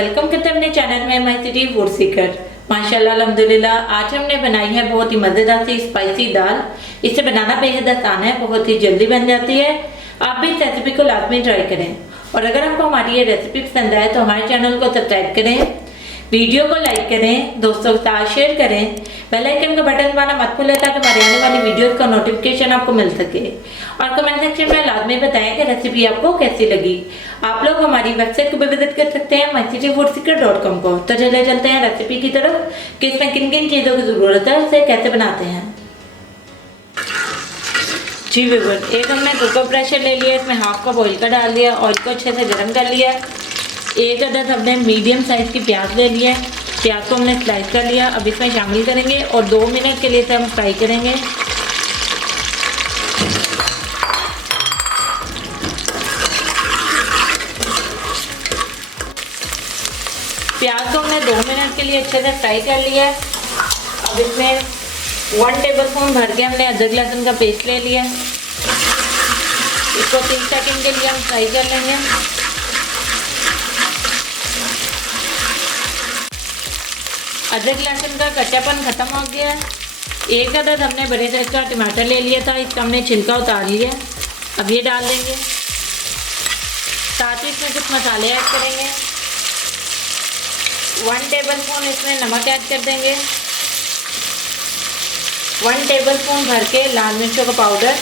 Welcome करते हैं अपने चैनल में माय सिटी फूड सीकर। माशाल्लाह अल्हम्दुलिल्लाह आज हमने बनाई है बहुत ही मज़ेदार सी स्पाइसी दाल। इसे बनाना बेहद आसान है, बहुत ही जल्दी बन जाती है। आप भी इस रेसिपी को लाजमी ट्राई करें और अगर आपको हमारी ये रेसिपी पसंद आए तो हमारे चैनल को सब्सक्राइब करें, वीडियो को लाइक करें, दोस्तों के साथ शेयर करें, बेल आइकन का बटन दबाना मत भूलें ताकि हमारी आने वाली वीडियोस का नोटिफिकेशन आपको मिल सके। और कमेंट सेक्शन में लाजमी बताएं कि रेसिपी आपको कैसी लगी। आप लोग हमारी वेबसाइट को भी विजिट कर सकते हैं mycityfoodseeker.com को। तो चले चलते हैं रेसिपी की तरफ कि इसमें किन किन चीज़ों की ज़रूरत है, उसे कैसे बनाते हैं। जी बिल्कुल, एक हमने कुकर प्रेशर ले लिया, इसमें हाफ कप ऑयल का डाल दिया, ऑयल को अच्छे से गर्म कर लिया। एक अदद हमने मीडियम साइज़ की प्याज ले लिया, प्याज को हमने स्लाइस कर लिया। अब इसमें शामिल करेंगे और 2 मिनट के लिए इसे हम फ्राई करेंगे। प्याज को हमने 2 मिनट के लिए अच्छे से फ्राई कर लिया। अब इसमें 1 टेबलस्पून भर के हमने अदरक लहसुन का पेस्ट ले लिया। इसको 3 सेकंड के लिए हम फ्राई कर लेंगे। अदरक लहसुन का कच्चापन खत्म हो गया है। एक अदद हमने बड़े साइज का टमाटर ले लिया था, इसका हमने छिलका उतार लिया। अब ये डाल देंगे, साथ ही इसमें कुछ मसाले ऐड करेंगे। 1 टेबलस्पून इसमें नमक ऐड कर देंगे, 1 टेबलस्पून भर के लाल मिर्चों का पाउडर,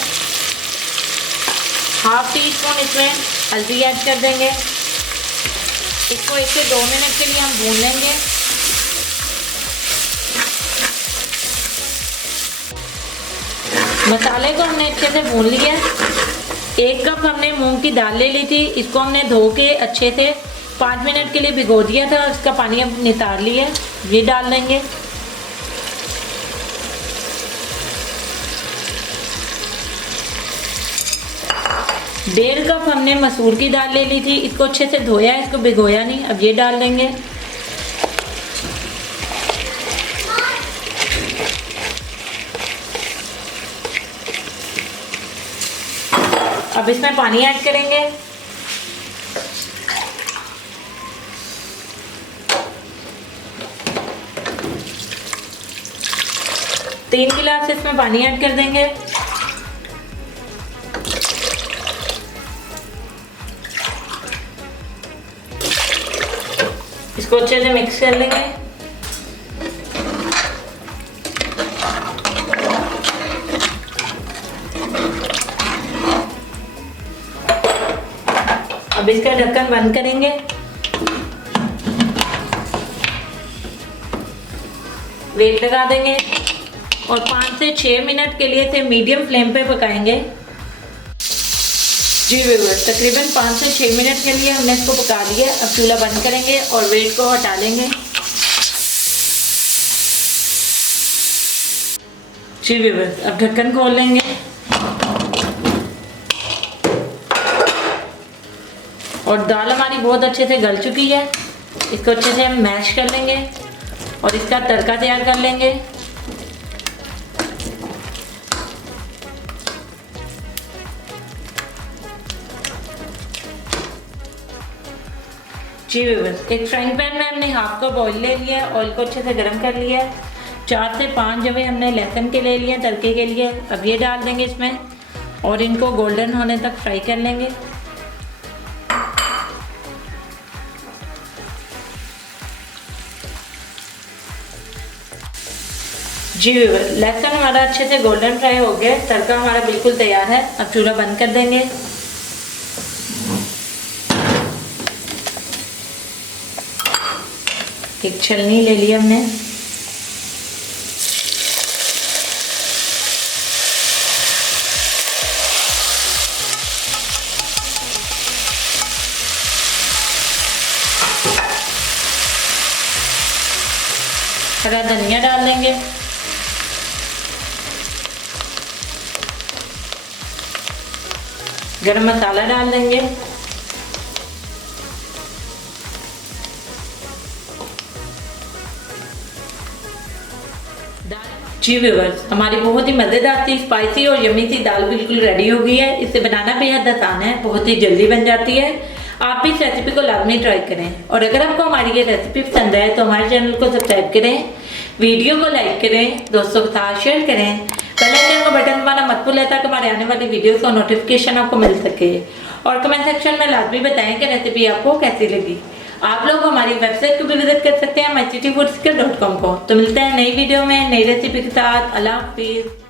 हाफ टी स्पून इसमें हल्दी ऐड कर देंगे। इसको 1 से 2 मिनट के लिए हम भून लेंगे। मसाले को हमने अच्छे से भून लिया। 1 कप हमने मूंग की दाल ले ली थी, इसको हमने धो के अच्छे से 5 मिनट के लिए भिगो दिया था, इसका पानी अब नितार लिया। ये डाल देंगे। डेढ़ कप हमने मसूर की दाल ले ली थी, इसको अच्छे से धोया, इसको भिगोया नहीं। अब ये डाल देंगे। अब इसमें पानी ऐड करेंगे। तीन गिलास इसमें पानी ऐड कर देंगे। इसको अच्छे से मिक्स कर लेंगे। अब इसका ढक्कन बंद करेंगे। वेट लगा देंगे और 5 से 6 मिनट के लिए इसे मीडियम फ्लेम पे पकाएंगे। जी व्यूअर्स, तकरीबन 5 से 6 मिनट के लिए हमने इसको पका लिया। अब चूल्हा बंद करेंगे और वेट को हटा लेंगे। जी व्यूअर्स, अब ढक्कन खोल लेंगे और दाल हमारी बहुत अच्छे से गल चुकी है। इसको अच्छे से हम मैश कर लेंगे और इसका तड़का तैयार कर लेंगे। जी व्यूअर्स, एक फ्राइंग पैन में हमने हाफ कप ऑयल ले लिया। ऑयल को अच्छे से गर्म कर लिया। 4 से 5 जवे हमने लहसुन के ले लिए तड़के के लिए। अब ये डाल देंगे इसमें और इनको गोल्डन होने तक फ्राई कर लेंगे। जी व्यूअर्स, लहसुन हमारा अच्छे से गोल्डन फ्राई हो गया, तड़का हमारा बिल्कुल तैयार है। अब चूल्हा बंद कर देंगे। एक छलनी ले ली हमने। हरा धनिया डाल देंगे। गरम मसाला डाल देंगे। जी व्यूअर्स, हमारी बहुत ही मज़ेदार सी स्पाइसी और यम्मी सी दाल बिल्कुल रेडी हो गई है। इसे बनाना बेहद आसान है, बहुत ही जल्दी बन जाती है। आप भी इस रेसिपी को लाजमी ट्राई करें। और अगर आपको हमारी ये रेसिपी पसंद आए तो हमारे चैनल को सब्सक्राइब करें, वीडियो को लाइक करें, दोस्तों के साथ शेयर करें, बेल आइकन का बटन दबाना मत भूलें ताकि हमारे आने वाली वीडियोस का नोटिफिकेशन आपको मिल सके। और कमेंट सेक्शन में लाजमी बताएं कि रेसिपी आपको कैसी लगी। आप लोग हमारी वेबसाइट को भी विजिट कर सकते हैं mycityfoodseeker.com को। तो मिलते हैं नई वीडियो में नई रेसिपी के साथ। अल्लाह हाफिज़।